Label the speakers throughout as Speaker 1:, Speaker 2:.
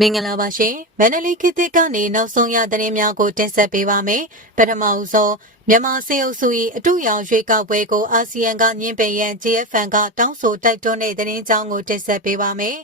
Speaker 1: မင်္ဂလာပါရှင်မန္တလေးခေတ်သစ်ကနေနောက်ဆုံးရသတင်းများကိုတင်ဆက်ပေးပါမယ်ပထမဦးဆုံးမြန်မာစေအုပ်စု၏အတူရောင်ရွေးကောက်ပွဲကိုအာဆီယံကညှင်းပယ်ရန် GFN ကတောင်းဆိုတိုက်တွန်းတဲ့သတင်းကြောင်းကိုတင်ဆက်ပေးပါမယ်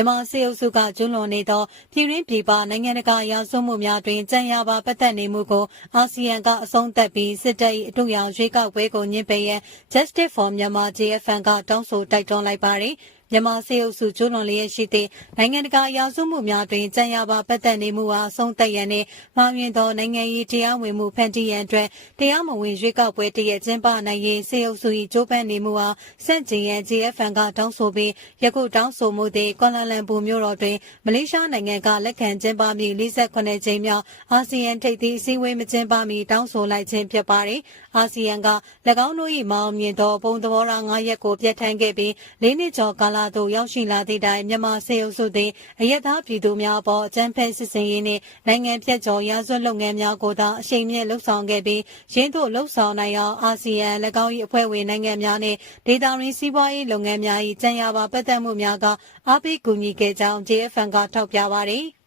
Speaker 2: မြန်မာစစ်အုပ်စုကကျွလွန်နေသောပြည်တွင်းပြည်ပနိုင်ငံတကာရာဇဝတ်မှုများတွင်ကြံရပါပတ်သက်နေမှုကိုအာဆီယံကအဆုံးသတ်ပြီးစစ်တပ်၏အထူးရောင်ရွေးကောက်ပွဲကိုညှိပယ်ရန် Justice for Myanmar JFN ကတောင်းဆိုတိုက်တွန်းလိုက်ပါတယ်။မြန်မာစစ်အုပ်စုကျွလွန်လျက်ရှိသည့်နိုင်ငံတကာအရာစုမှုများတွင်ကြံရပါပတ်သက်နေမှုအားဆုံးသက်ရန်နှင့်မှားယွင်းသောနိုင်ငံရေးတရားဝင်မှုဖန်တီးရန်အတွက်တရားမဝင်ရွေးကောက်ပွဲတရက်ကျင်းပနိုင်ရေးစစ်အုပ်စု၏ကြိုးပမ်းနေမှုအားစန့်ကျင်ရန် GFN ကတောင်းဆိုပြီးယခုတောင်းဆိုမှုသည့်ကွာလာလမ်ပူမြို့တော်တွင်မလေးရှားနိုင်ငံကလက်ခံကျင်းပမည့်58ကြိမ်မြောက်အာဆီယံထိပ်သီးအစည်းအဝေးမကျင်းပမီတောင်းဆိုလိုက်ခြင်းဖြစ်ပါတယ်။အာဆီယံက၎င်းတို့၏မအောင်မြင်သောပုံသဘောထား၅ရက်ကိုပြဋ္ဌာန်းခဲ့ပြီး၄နှစ်ကျော်ကာလလသို့ရောက်ရှိလာသည့်တိုင်မြန်မာစေအုပ်စုသည်အယက်သားပြည်သူများအပေါ်အကြမ်းဖက်စစ်ဆင်ရေးနှင့်နိုင်ငံပြတ်ကျော်ရာဇဝတ်လုပ်ငန်းများကိုသာအရှိန်မြင့်လှုပ်ဆောင်ခဲ့ပြီးရင်းတို့လှုပ်ဆောင်နိုင်အောင်အာဆီယံ၎င်း၏အဖွဲ့ဝင်နိုင်ငံများနှင့်ဒေသရင်းစီးပွားရေးလုပ်ငန်းများ၏ကြံရပါပတ်သက်မှုများကအားပေးကူညီခဲ့ကြောင်း JFN ကထောက်ပြပါသည်။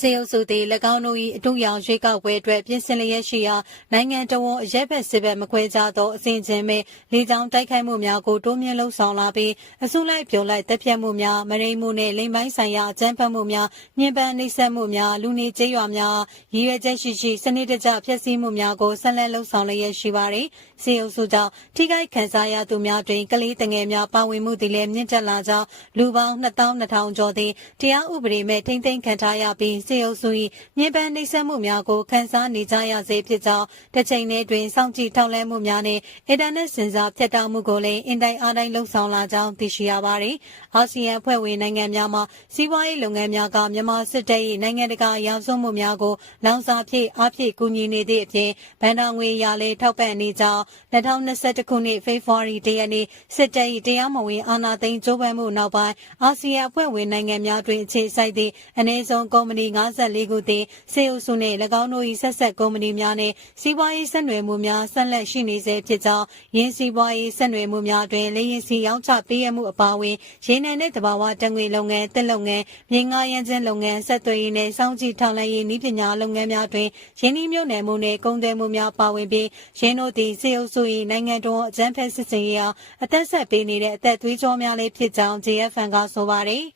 Speaker 1: စေယုပ်စုသည်၎င်းတို့၏အတုရောင်ရွေးကောက်ပွဲအတွက်ပြင်ဆင်လျက်ရှိရာနိုင်ငံတော်ဝန်အရက်ဘက်စစ်ဘက်မခွဲခြားသောအစဉ်ချင်းပဲလေကြောင်းတိုက်ခိုက်မှုများကိုတိုးမြင့်လှုံ့ဆော်လာပြီးအစုလိုက်ပြုံလိုက်တပ်ဖြတ်မှုများမရိမှုနှင့်လိမ်ပိုင်းဆိုင်ရာအကြမ်းဖက်မှုများညှဉ်းပန်းနှိပ်စက်မှုများလူနေကျေးရွာများရည်ရွယ်ချက်ရှိရှိစနစ်တကျဖျက်ဆီးမှုများကိုဆက်လက်လှုံ့ဆော်လျက်ရှိပါသည်။စေယုပ်စုကြောင့်ထိခိုက်ခံစားရသူများတွင်ကလေးတငယ်များပါဝင်မှုသည်လည်းမြင့်တက်လာကြောင်းလူပေါင်း2200ကျော်သည်တရားဥပဒေမဲ့ထိမ့်သိမ်းခံထားရပြီးစေအုပ်စု၏ညှဉ်းပန်းနှိပ်စက်မှုများကိုခံစားနေကြရဆဲဖြစ်ကြောင်းတစ်ချိန်တည်းတွင်စောင့်ကြည့်ထောက်လှမ်းမှုများနှင့်အင်တာနက်စင်ဆာဖြတ်တောက်မှုကိုလည်းအင်တိုင်းအားတိုင်းလှုံ့ဆော်လာကြောင်းသိရှိရပါသည်။အာဆီယံအဖွဲ့ဝင်နိုင်ငံများမှစီးပွားရေးလုပ်ငန်းများကမြန်မာစစ်တပ်၏နိုင်ငံတကာရာဇဝတ်မှုများကိုလောင်စာဖြင့်အဖြစ်ကူညီနေသည့်အပြင်ဗန်ဒါငွေရာလည်းထောက်ပံ့နေကြောင်း2021ခုနှစ်ဖေဖော်ဝါရီလရက်နေ့စစ်တပ်၏တရားမဝင် အာဏာသိမ်းကြိုးပမ်းမှုနောက်ပိုင်းအာဆီယံအဖွဲ့ဝင်နိုင်ငံများတွင်အခြေစိုက်သည့်အ ਨੇ ဆုံးကုမ္ပဏီ54ခုသည်စေအုပ်စုနှင့်၎င်းတို့၏ဆက်ဆက်ကုမ္ပဏီများနှင့်စီးပွားရေးဆက်နွယ်မှုများဆက်လက်ရှိနေဆဲဖြစ်ကြောင်းရင်းစီးပွားရေးဆက်နွယ်မှုများတွင်လေရင်စီရောင်းချပေးရမှုအပါအဝင်ရေနံနှင့်တဘာဝတံငွေလုပ်ငန်းတက်လုပ်ငန်းမြေငါရန်ချင်းလုပ်ငန်းဆက်သွယ်ရေးနှင့်စောင့်ကြည့်ထောက်လှမ်းရေးနည်းပညာလုပ်ငန်းများတွင်ရင်းနှီးမြှုပ်နှံမှုနှင့်ကုန်သွယ်မှုများပါဝင်ပြီးရင်းတို့သည်စေအုပ်စု၏နိုင်ငံတော်အကြမ်းဖက်စစ်စင်ရေးအားအသက်ဆက်ပေးနေတဲ့အသက်သွေးကြောများလည်းဖြစ်ကြောင်း JFN ကဆိုပါတယ်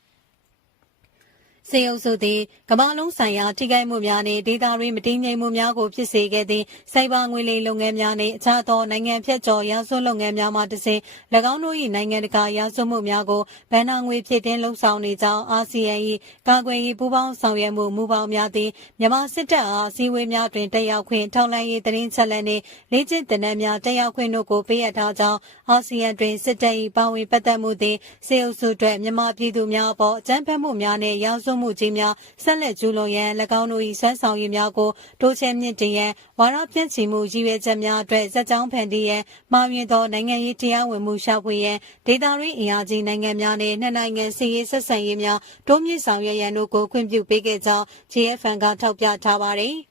Speaker 2: စေအုပ်စုသည်ကမ္ဘာလုံးဆိုင်ရာထိခိုက်မှုများနှင့်ဒေတာရင်းမတည်ငြိမ်မှုများကိုဖြစ်စေခဲ့သည့်စိုက်ဘာငွေလိမ်လုပ်ငန်းများနှင့်အခြားသောနိုင်ငံဖြတ်ကျော်ရာဇဝတ်လုပ်ငန်းများမှတစ်ဆင့်၎င်းတို့၏နိုင်ငံတကာရာဇဝတ်မှုများကိုဗန်နာငွေဖြစ်တင်လှုံ့ဆော်နေကြောင်းအာဆီယံ၏ကာကွယ်ရေးပူးပေါင်းဆောင်ရွက်မှုမူပေါင်းများသည့်မြန်မာစစ်တပ်အားစည်းဝေးများတွင်တက်ရောက်ခွင့်ထောက်လှမ်းရေးတရင်ချက်လက်နှင့်လေ့ကျင့်သင်တန်းများတက်ရောက်ခွင့်တို့ကိုပေးအပ်ထားကြောင်းအာဆီယံတွင်စစ်တပ်၏ပါဝင်ပတ်သက်မှုသည်စေအုပ်စုအတွက်မြန်မာပြည်သူများအပေါ်အကြမ်းဖက်မှုများနှင့်ရာဇဝစွန့်မှုကြီးများဆက်လက်ကျူးလွန်ရန်၎င်းတို့၏ဆွမ်းဆောင်ရည်များကိုတိုးချဲ့မြင့်တင်ရန်ဝါရပြန့်ချီမှုရည်ရွယ်ချက်များအတွက်စက်ကြောင်းဖန်တီးရန်မှာမြင်သောနိုင်ငံရေးတရားဝင်မှုရှာဖွေရန်ဒေသရင်းအင်အားကြီးနိုင်ငံများနှင့်နှစ်နိုင်ငံစီရေးဆက်ဆံရေးများတိုးမြင့်ဆောင်ရွက်ရန်တို့ကိုခွင့်ပြုပေးခဲ့ကြောင်း GFN ကထောက်ပြထားပါတယ်။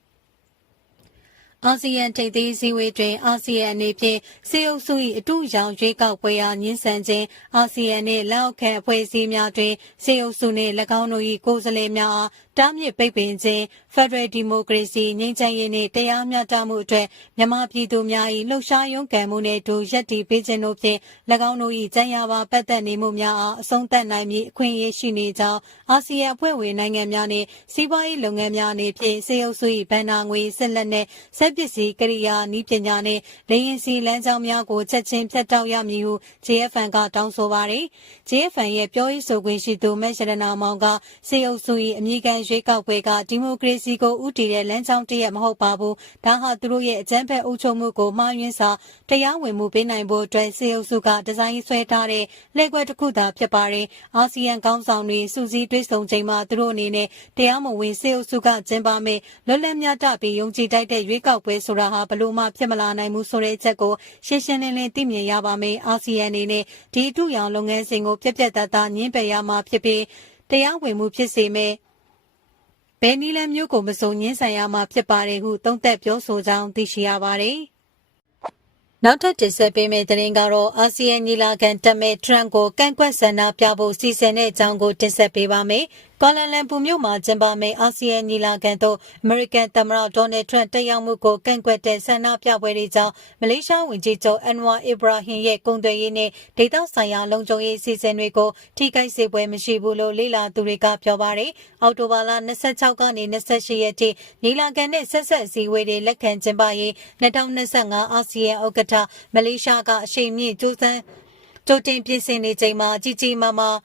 Speaker 1: အာဆီယံထိပ်သီးစည်းဝေးတွင်အာဆီယံအနေဖြင့်စေအုပ်စု၏အတူရောင်ရွေးကောက်ပွဲအားညှင်းဆန်ခြင်းအာဆီယံနှင့်လက်အောက်ခံအဖွဲ့အစည်းများတွင်စေအုပ်စုနှင့်၎င်းတို့၏ကိုယ်စားလှယ်များအားတားမြစ်ပိတ်ပင်ခြင်းဖက်ဒရယ်ဒီမိုကရေစီငြိမ်းချမ်းရေးနှင့်တရားမျှတမှုအတွက်မြန်မာပြည်သူများ၏လှုပ်ရှားရုန်းကန်မှုနှင့်တူရပ်တည်ပေးခြင်းတို့ဖြင့်၎င်းတို့၏ကြံရပါပတ်သက်နေမှုများအားအဆုံးသတ်နိုင်မည့်အခွင့်အရေးရှိနေကြောင်းအာဆီယံအဖွဲ့ဝင်နိုင်ငံများနှင့်စီးပွားရေးလုပ်ငန်းများအနေဖြင့်စေအုပ်စု၏ဘဏ္ဍာငွေစစ်လက်နှင့်စက်ပစ္စည်းကရိယာနည်းပညာနှင့်လေယာဉ်စီလမ်းကြောင်းများကိုချက်ချင်းဖြတ်တောက်ရမည်ဟု JFN ကတောင်းဆိုပါသည် JFN ရဲ့ပြောရေးဆိုခွင့်ရှိသူမက်ရတနာမောင်ကစေအုပ်စု၏အမည်ခံရွေးကောက်ပွဲကဒီမိုကရေစီကိုဥတည်တဲ့လမ်းကြောင်းတစ်ရပ်မဟုတ်ပါဘူး။ဒါဟာသူတို့ရဲ့အကြမ်းဖက်အုပ်ချုပ်မှုကိုမှားယွင်းစွာတရားဝင်မှုပေးနိုင်ဖို့အတွက်စေအုပ်စုကဒီဇိုင်းဆွဲထားတဲ့လက်ကွက်တစ်ခုသာဖြစ်ပါတယ်။အာဆီယံကောင်းဆောင်တွေစုစည်းတွဲဆုံချိန်မှာသူတို့အနေနဲ့တရားမဝင်စေအုပ်စုကကျင်းပမဲ့လွတ်လပ်မျှတပြီးယုံကြည်တိုက်တဲ့ရွေးကောက်ပွဲဆိုတာဟာဘလို့မှဖြစ်မလာနိုင်ဘူးဆိုတဲ့အချက်ကိုရှင်းရှင်းလင်းလင်းသိမြင်ရပါမယ်။အာဆီယံအနေနဲ့ဒီအထူးရောင်လုပ်ငန်းစဉ်ကိုပြက်ပြက်သားသားညှင်းပယ်ရမှာဖြစ်ပြီးတရားဝင်မှုဖြစ်စေမယ့်ဘယ်နည်းလမ်းမျိုးကိုမစုံညင်းဆိုင်ရမှာဖြစ်ပါတယ်ဟုသုံးသပ်ပြောဆိုကြောင်းသိရှိရပါတယ်
Speaker 2: ။နောက်ထပ်တင်ဆက်ပေးမယ့်သတင်းကတော့အာဆီယံညီလာခံတက်မဲ့ထရန့်ကိုကန့်ကွက်ဆန္ဒပြဖို့စီစဉ်တဲ့အကြောင်းကိုတင်ဆက်ပေးပါမယ်။ကွာလာလမ်ပူမြို့မှာကျင်းပမယ့်အာဆီယံညီလာခံသို့အမေရိကန်သမ္မတဒေါ်နယ်ထရန့်တက်ရောက်မှုကိုကန့်ကွက်တဲ့ဆန္ဒပြပွဲတွေကြောင့်မလေးရှားဝန်ကြီးချုပ်အန်ဝါအစ်ဘရာဟင်ရဲ့ကုန်သွယ်ရေးနဲ့ဒေသဆိုင်ရာလုံခြုံရေးအစီအစဉ်တွေကိုထိခိုက်စေပွဲမရှိဘူးလို့လေလာသူတွေကပြောပါတယ်။အောက်တိုဘာလ26ကနေ28ရက်ထိညီလာခံနဲ့ဆက်ဆက်အစည်းအဝေးတွေလက်ခံကျင်းပရေး2025အာဆီယံဥက္ကဋ္ဌမလေးရှားကအရှိန်မြင့်ကြိုးစားကြိုတင်ပြင်ဆင်နေချိန်မှာကြီးကြီးမားမား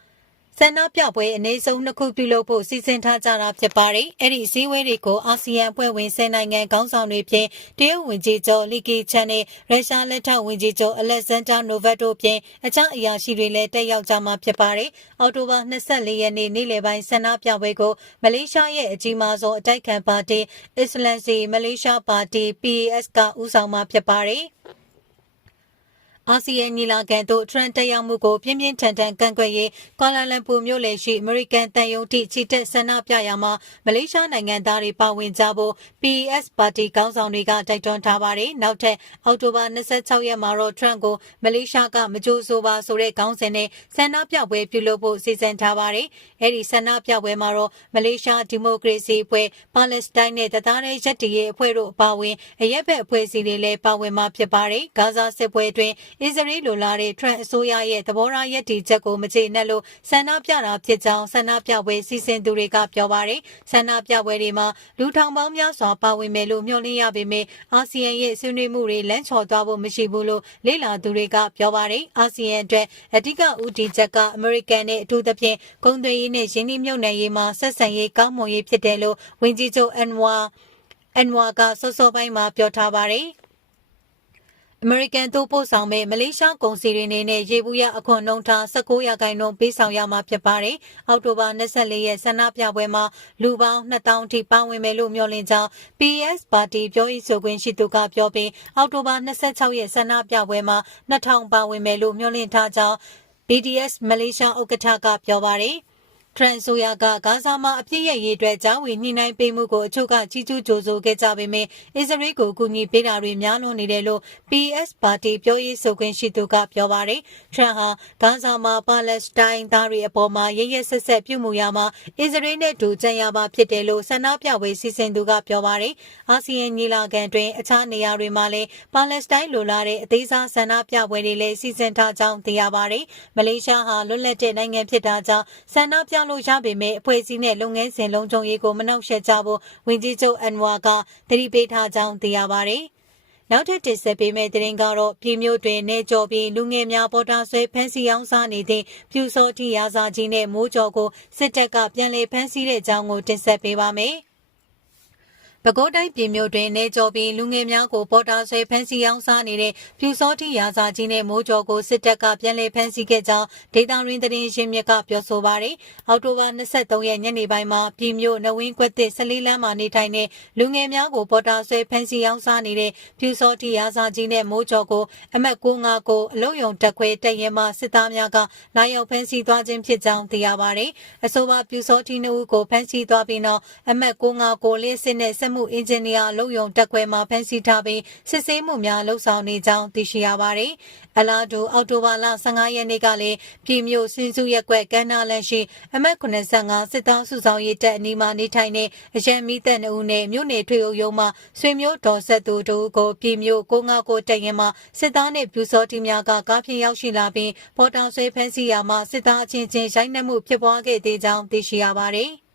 Speaker 2: ဆန္ဒပြပွဲအနည်းဆုံးနှစ်ခုပြုလုပ်ဖို့စီစဉ်ထားကြတာဖြစ်ပါတယ်။အဲ့ဒီစည်းဝေးတွေကိုအာဆီယံအဖွဲ့ဝင်၁၀နိုင်ငံခေါင်းဆောင်တွေဖြင့်တရုတ်ဝန်ကြီးချုပ်လီကီချန်နဲ့ရုရှားလက်ထောက်ဝန်ကြီးချုပ်အလက်ဇန်ဒါနိုဗက်တို့ဖြင့်အခြားအရာရှိတွေလည်းတက်ရောက်ကြမှာဖြစ်ပါတယ်။အောက်တိုဘာ24ရက်နေ့နေ့လယ်ပိုင်းဆန္ဒပြပွဲကို မလေးရှားရဲ့အကြီးမားဆုံးအတိုက်ခံပါတီအစ္စလမ်စီ မလေးရှားပါတီ PAS ကဦးဆောင်မှာဖြစ်ပါတယ်။အာဆီယံညီလာခံသို့ထရန်တက်ရောက်မှုကိုပြင်းပြင်းထန်ထန်ကန့်ကွက်ရေးကွာလာလမ်ပူမြို့လယ်ရှိအမေရိကန်တန်ယုံတိချီတက်ဆန္ဒပြရာမှာမလေးရှားနိုင်ငံသားတွေပါဝင်ကြဖို့ PES ပါတီခေါင်းဆောင်တွေကတိုက်တွန်းထားပါတယ်။နောက်ထပ်အောက်တိုဘာ26ရက်မှာတော့ထရန်ကိုမလေးရှားကမကြိုးဆိုပါဆိုတဲ့ခေါင်းစဉ်နဲ့ဆန္ဒပြပွဲပြုလုပ်ဖို့စီစဉ်ထားပါတယ်။အဲဒီဆန္ဒပြပွဲမှာတော့မလေးရှားဒီမိုကရေစီအဖွဲ့ပါလက်စတိုင်းနဲ့တသားတဲ့ရက်တရေအဖွဲ့တို့အပါအဝင်အရက်ဘက်အဖွဲ့အစည်းတွေလည်းပါဝင်မှာဖြစ်ပါတယ်။ဂါဇာစစ်ပွဲအတွင်းအစ္စရေးလိုလားတဲ့ Trump အစိုးရရဲ့သဘောထားရည်တည်ချက်ကိုမကျေနပ်လို့ဆန္ဒပြတာဖြစ်ကြောင်းဆန္ဒပြပွဲစီစဉ်သူတွေက ပြောပါတယ်။ဆန္ဒပြပွဲတွေမှာလူထောင်ပေါင်းများစွာပါဝင်မယ်လို့မျှော်လင့်ရပေမဲ့အာဆီယံရဲ့ဆွေးနွေးမှုတွေလမ်းချော်သွားဖို့မရှိဘူးလို့လေ့လာသူတွေကပြောပါတယ်။အာဆီယံအတွက်အဓိကဦးတည်ချက်ကအမေရိကန်နဲ့အထူးသဖြင့်ကုန်သွယ်ရေးနဲ့ရင်းနှီးမြှုပ်နှံရေးမှာဆက်ဆံရေးကောင်းမွန်ရေးဖြစ်တယ်လို့ဝန်ကြီးချုပ်အန်ဝါအန်ဝါကစောစောပိုင်းမှာပြောထားပါတယ်။အမေရိကန်သို့ပို့ဆောင်မဲ့မလေးရှားကုန်စည်တွေနေနဲ့ရေဘူးရအခွန်နှုန်းထား19ရာခိုင်နှုန်းပေးဆောင်ရမှာဖြစ်ပါတယ်။အောက်တိုဘာ24ရက်ဆန္ဒပြပွဲမှာလူပေါင်း2000ထိပါဝင်မယ်လို့မျှော်လင့်ကြောင်း PS ပါတီပြောရေးဆိုခွင့်ရှိသူကပြောပြီးအောက်တိုဘာ26ရက်ဆန္ဒပြပွဲမှာ2000ပါဝင်မယ်လို့မျှော်လင့်ထားကြောင်း BDS မလေးရှားဥက္ကဋ္ဌကပြောပါတယ်။ထရန့်အစိုးရကဂါဇာမှာအပြစ်ရရေးအတွက်ကြားဝင်နှိနှိုင်းပေးမှုကိုအချို့ကကြီးကျူးကြိုဆိုခဲ့ကြပေမယ့်အစ္စရေးကိုကူညီပေးတာတွေများလွန်နေတယ်လို့ PS ပါတီပြောရေးဆိုခွင့်ရှိသူကပြောပါတယ်။ထရန့်ဟာဂါဇာမှာပါလက်စတိုင်းသားတွေအပေါ်မှာရရဆက်ဆက်ပြုမှုရမှာအစ္စရေးနဲ့တူကြံရပါဖြစ်တယ်လို့ဆန္ဒပြပွဲစီစဉ်သူကပြောပါတယ်။အာဆီယံညီလာခံတွင်အခြားနေရာတွေမှာလည်းပါလက်စတိုင်းလိုလာတဲ့အသေးစားဆန္ဒပြပွဲတွေလည်းစီစဉ်ထားကြောင်းသိရပါတယ်။မလေးရှားဟာလွတ်လပ်တဲ့နိုင်ငံဖြစ်တာကြောင့်ဆန္ဒပြလို့ရပေမဲ့အဖွဲ့အစည်းနဲ့လုပ်ငန်းစဉ်လုံးချုံရေးကိုမနှောက်ယှက်ကြဖို့ဝန်ကြီးချုပ်အန်ဝါကတတိပေးထားကြောင်းသိရပါဗျ။နောက်ထပ်တင်ဆက်ပေးမယ့်သတင်းကတော့ပြည်မျိုးတွင်နေကြော်ပြီးလူငယ်များပေါ်တာဆွဲဖမ်းဆီးအောင်စားနေသည့်ပြူစောတိရာဇာကြီးနဲ့မိုးကြော်ကိုစစ်တပ်ကပြန်လည်ဖမ်းဆီးတဲ့အကြောင်းကိုတင်ဆက်ပေးပါမယ်။ပဲခူးတိုင်းပြည်မြို့တွင်နေကြော်ပြီးလူငယ်များကိုပေါ်တာဆွဲဖမ်းဆီးအောင်စားနေတဲ့ဖြူစောတိရာဇာကြီးနဲ့မိုးကျော်ကိုစစ်တပ်ကပြန်လည်ဖမ်းဆီးခဲ့ကြောင်းဒေတာရင်းသတင်းရှင်းမြစ်ကပြောဆိုပါရယ်အောက်တိုဘာ23ရက်ညနေပိုင်းမှာပြည်မြို့နဝင်းကွက်သစ်14လမ်းမှာနေထိုင်တဲ့လူငယ်များကိုပေါ်တာဆွဲဖမ်းဆီးအောင်စားနေတဲ့ဖြူစောတိရာဇာကြီးနဲ့မိုးကျော်ကိုအမတ်95ကိုအလုံးယုံတက်ခွဲတက်ရင်မှစစ်သားများကလာရောက်ဖမ်းဆီးသွားခြင်းဖြစ်ကြောင်းသိရပါရယ်အဆိုပါဖြူစောတိနှုတ်ကိုဖမ်းဆီးသွားပြီးနောက်အမတ်95ကိုလင်းစစ်နဲ့စစ်မှုအင်ဂျင်နီယာအလုပ်ရုံတက်ခွဲမှာဖမ်းဆီးထားပြီးစစ်ဆေးမှုများလှုပ်ဆောင်နေကြောင်းသိရှိရပါတယ်။အလားတူအောက်တိုဘာလ15ရက်နေ့ကလည်းပြည်မြို့စင်စုရက်ကွက်ကန်းနာလန်ရှိအမတ်85စစ်သားစုဆောင်ရေးတပ်အနီးမှာနေထိုင်တဲ့အရန်မီသက်နှုတ်နဲ့မြို့နယ်ထွေအုပ်ရုံးမှဆွေမျိုးတော်ဆက်သူတို့ကိုပြည်မြို့999တိုင်ရင်မှာစစ်သားနဲ့ပြူစောတိများကကားဖြင့်ရောက်ရှိလာပြီးပေါ်တာဆွဲဖမ်းဆီးရာမှာစစ်သားအချင်းချင်းရိုက်နှက်မှုဖြစ်ပွားခဲ့တဲ့ကြောင်းသိရှိရပါတယ်။